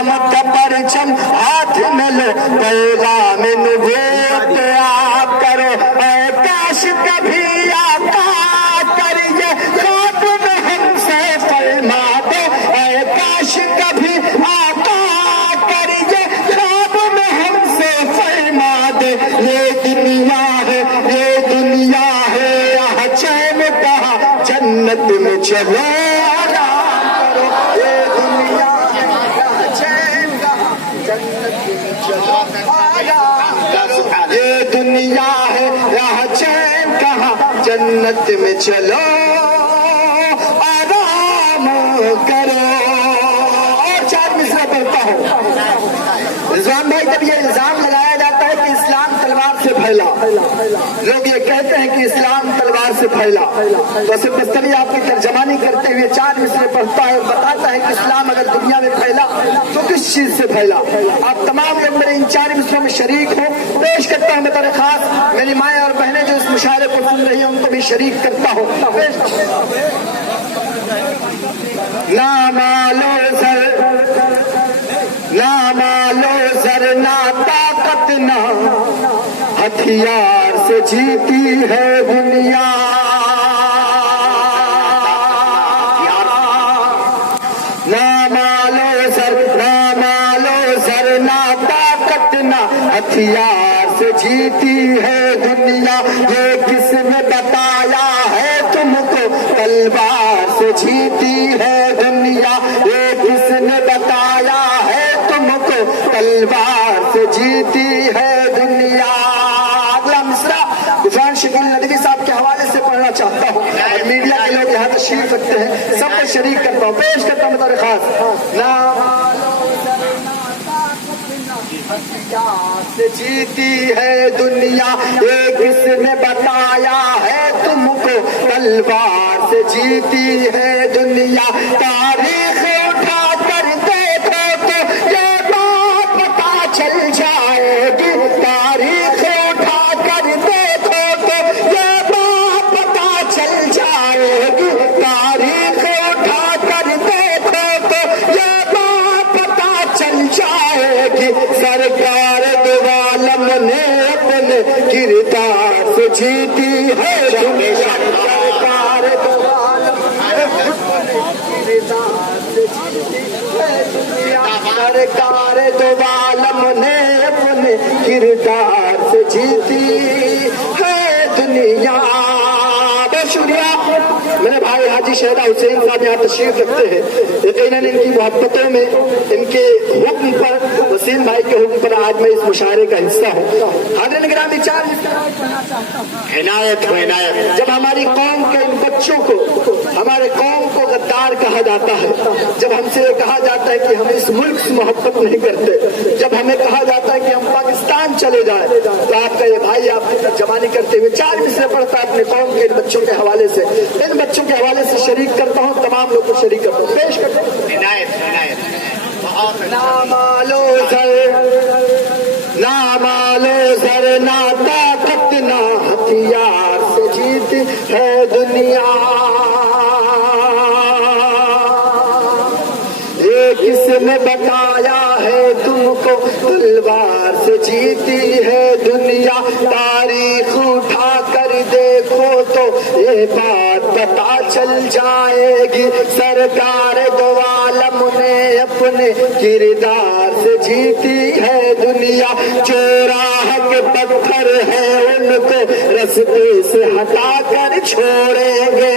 इस्लाम का परचम हाथ में लो, पैगाम नबूवत आप करो। ऐ काश कभी आका करिए ख्वाब में हमसे फरमा दो, ऐ काश कभी आका करिए ख्वाब में हमसे फरमा दे। ये दुनिया है, ये दुनिया है, यहाँ चैन कहाँ, जन्नत में चलो आराम करो। ये दुनिया है, यहाँ चैन कहाँ, जन्नत में चलो आराम करो। ये दुनिया है, यहाँ चैन कहाँ, जन्नत में चलो आराम करो। और चार मिसरा पढ़ता हूँ। रिजवान भाई, जब ये इल्जाम लगाया जाता है कि इस्लाम तलवार से फैला, लोग ये कहते हैं कि इस्लाम तलवार से फैला, तो सिर्फ बस्तरी आपकी तर्जमानी करते हुए चार मिसरे पढ़ता है और बताता है कि इस्लाम अगर दुनिया में फैला तो किस चीज से फैला। आप तमाम लोग मेरे इन चार मिसरों में शरीक हो। पेश करता हूँ बतौर खास मेरी माएँ और बहनें जो इस मुशायरे को सुन रही हैं, उनको भी शरीक करता हूँ। ना मालो सर, ना मालो सर, ना ताकत ना हथियार से जीती है दुनिया। ना मालो सर, ना मालो सर, ना ताकत ना हथियार से जीती है दुनिया। ये किसने बताया है तुमको, तलवार से जीती है दुनिया। ये किसने बताया है तुमको, तलवार से जीती है दुनिया। अगला मिसरा गुफरान शकील नदवी साहब के हवाले से पढ़ना चाहता हूँ और मीडिया के लोग यहाँ तशरीफ रखते हैं, सब को शरीक करता हूँ। पेश करता हूँ बतौर खास। ना से जीती है दुनिया, ये किसने बताया है तुमको, तलवार से जीती है दुनिया। तारीख उठा कर देखो तो ये बात पता चल जाएगी। तारीख उठा कर देखो तो ये बात पता चल जाएगी। तारीख उठा कर देखो तो ये बात पता चल जाएगी। सरकार दोआलम ने अपने किरदार से जीती है दुनिया। सरकार दोआलम ने अपने किरदार से जीती है दुनिया। सरकार दोआलम ने अपने किरदार से जीती है दुनिया। शुक्रिया मेरे भाई हाजी शहदा हुसैन साहब यहाँ तशरीफ रखते हैं। यकीनन इनकी मोहब्बतों में, इनके हुक्म पर, वसीम भाई के हुक्म पर आज मैं इस मुशायरे का हिस्सा हूँ। हाज़िरीन गिरामी, चार इनायत हो इनायत। जब हमारी कौम के इन बच्चों को, हमारे कौम को गद्दार कहा जाता है, जब हमसे ये कहा जाता है कि हम इस मुल्क से मोहब्बत नहीं करते, जब हमें कहा जाता है कि हम पाकिस्तान चले जाए, तो आपका ये भाई आपकी तर्जमानी करते हुए चार मिसरे पढ़ता है अपने कौम के इन बच्चों के हवाले से। इन बच्चों के हवाले से शरीक करता हूँ, तमाम लोग को शरीक करता हूँ। पेश करता हूँ। ना मालो सर, ना मालो सर, ना ताकत ना हथियार से जीती है दुनिया। ये किसने बताया है तुमको, तलवार से जीती है दुनिया। तारीख उठा कर देखो तो ये बात पता चल जाएगी। सरकार दो आलम ने अपने किरदार से जीती है दुनिया। चौराहा के पत्थर है उनको रास्ते से हटा कर छोड़ेंगे।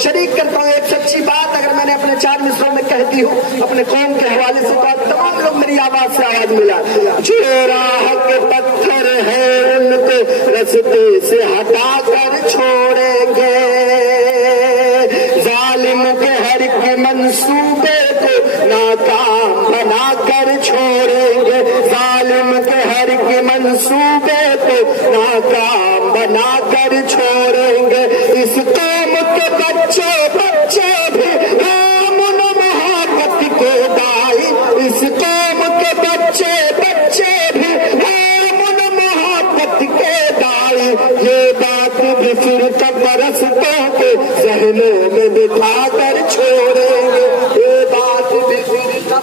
शरीक करता हूँ एक सच्ची बात, अगर मैंने अपने चार मिसरों में कहती हूँ अपने कौम के हवाले से, तो तमाम लोग मेरी आवाज से आवाज मिला। चौराहा के पत्थर है उनको रास्ते से हटा कर छोड़ेंगे। जालिम के हर के मंसूबे को नाकाम बना कर छोड़ेंगे। जालिम के हर के मंसूबे को नाकाम बना कर छोड़ेंगे। इस कौम के बच्चे बच्चे भी आमन मोहब्बत को दाई। इस कौम के बच्चे बच्चे भी आमन मोहब्बत के दाई। ये बात भी फिर बरसतों के जहनों में बिठा कर छोड़ेंगे। ये बात भी फिर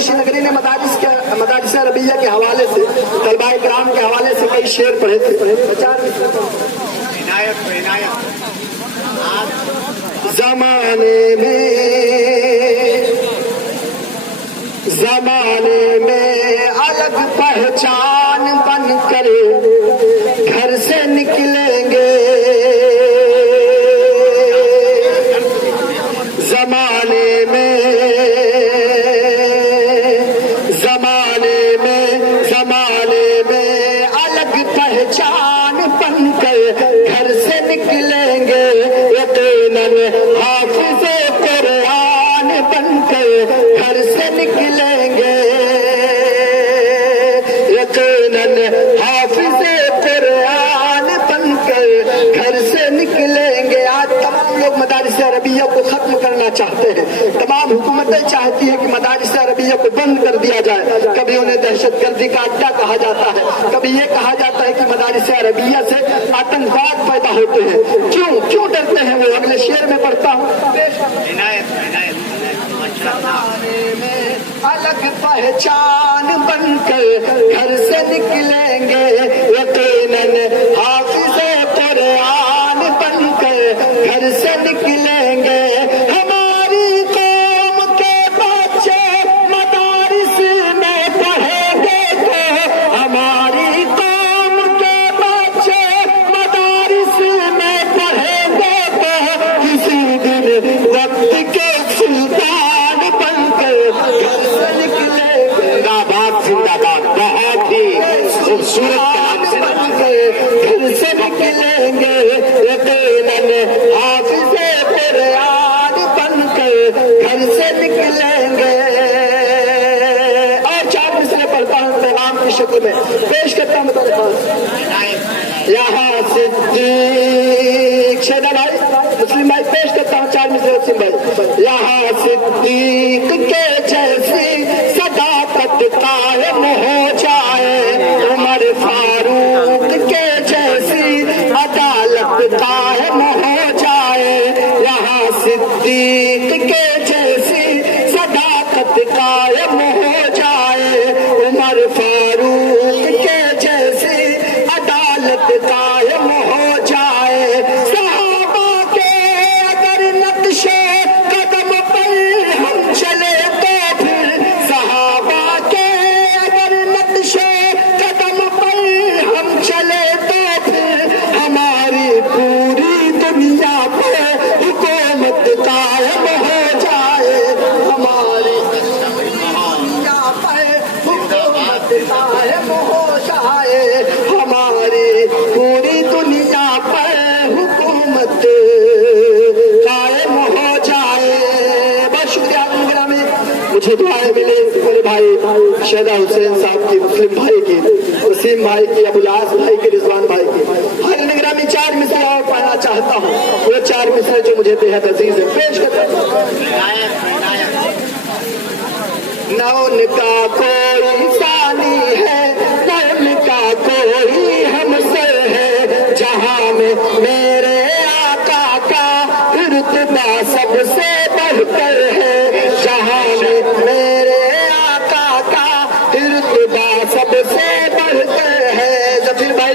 खुशी नगरी ने मदारिस अरबिया के हवाले से, तलबा इकराम के हवाले से कई शेर पढ़े थे। जमाने में अलग पहचान बन कर घर से निकलेंगे, जमाने में अलग पहचान बनकर घर से निकलेंगे, यकीनन हाफिज़े कुरान बनकर घर से निकलेंगे, यकीनन हाफिज़े कुरान बनकर घर से निकलेंगे। आज तमाम लोग मदारिस अरबिया को खत्म करना चाहते हैं, तमाम हुकूमतें चाहती है कि मदारिस अरबिया को बंद कर दिया जाए। कभी उन्हें दहशतगर्दी का अड्डा कहा जाता है, कभी ये कहा जाता है कि मदारिस अरबिया से आतंकवाद पैदा होते हैं। क्यों डरते हैं वो? अगले शेर में पढ़ता हूँ। अलग पहचान बनकर घर से निकलेंगे, यकीनन हाफिज़े कुरान बनकर घर से निकलेंगे। हमारी कौम के बच्चे मदारिस में पढ़ेंगे तो, हमारी कौम के बच्चे मदारिस में पढ़ेंगे तो, किसी दिन वक्त के सुल्तान बनकर घर से निकलेंगे। जिंदाबाद जिंदाबाद, बहुत ही खूबसूरत बनकर घर से निकलेंगे, यकीनन हाफिज़े कुरान बनकर घर से निकलेंगे। और 4 मिसरे पढ़ता हूँ पैगाम की शक्ल में, पेश करता हूँ मेरे पास। यहाँ सिद्दीक शेदा भाई, मुस्लिम भाई, पेश करता हूँ 4 मिसरे मुस्लिम भाई। यहाँ सिद्दीक के जैसी सदाकत कायम हो जाए, उमर फारूक के जैसी अदालत कायम हो जाए, यहाँ सिद्दीक के जैसी सदाकत कायम हो जाए, उमर फारूक के जैसी अदालत कायम हो जाए। सहाबा के अगर नक्शे कदम पर हम चले तो फिर, सहाबा के अगर नक्शे कदम पर हम चले तो फिर, हमारी पूरी दुनिया पे हुकूमत कायम हो जाए, हमारी दुनिया पे हुकूमत कायम हो जाए, हमारी पूरी दुनिया पर हुकूमत कायम हो जाए। बहुत शुक्रिया ग्रामी, मुझे दुआएं मिली मेरे भाई शेदा हुसैन साहब की, मुस्लिम भाई की, वसीम भाई की, अबुलास भाई की, रिजवान भाई की। हर निगरानी 4 मिसरे और पढ़ना चाहता हूँ, वो 4 मिसरे जो मुझे बेहद अजीज है, पेश करता हूँ। नौन का कोई सानी है, नौन का कोई हमसर है, जहाँ में मेरे आका का रुतबा सबसे बढ़कर है, जहाँ में मेरे आका का रुतबा सबसे बढ़कर है। जफीर भाई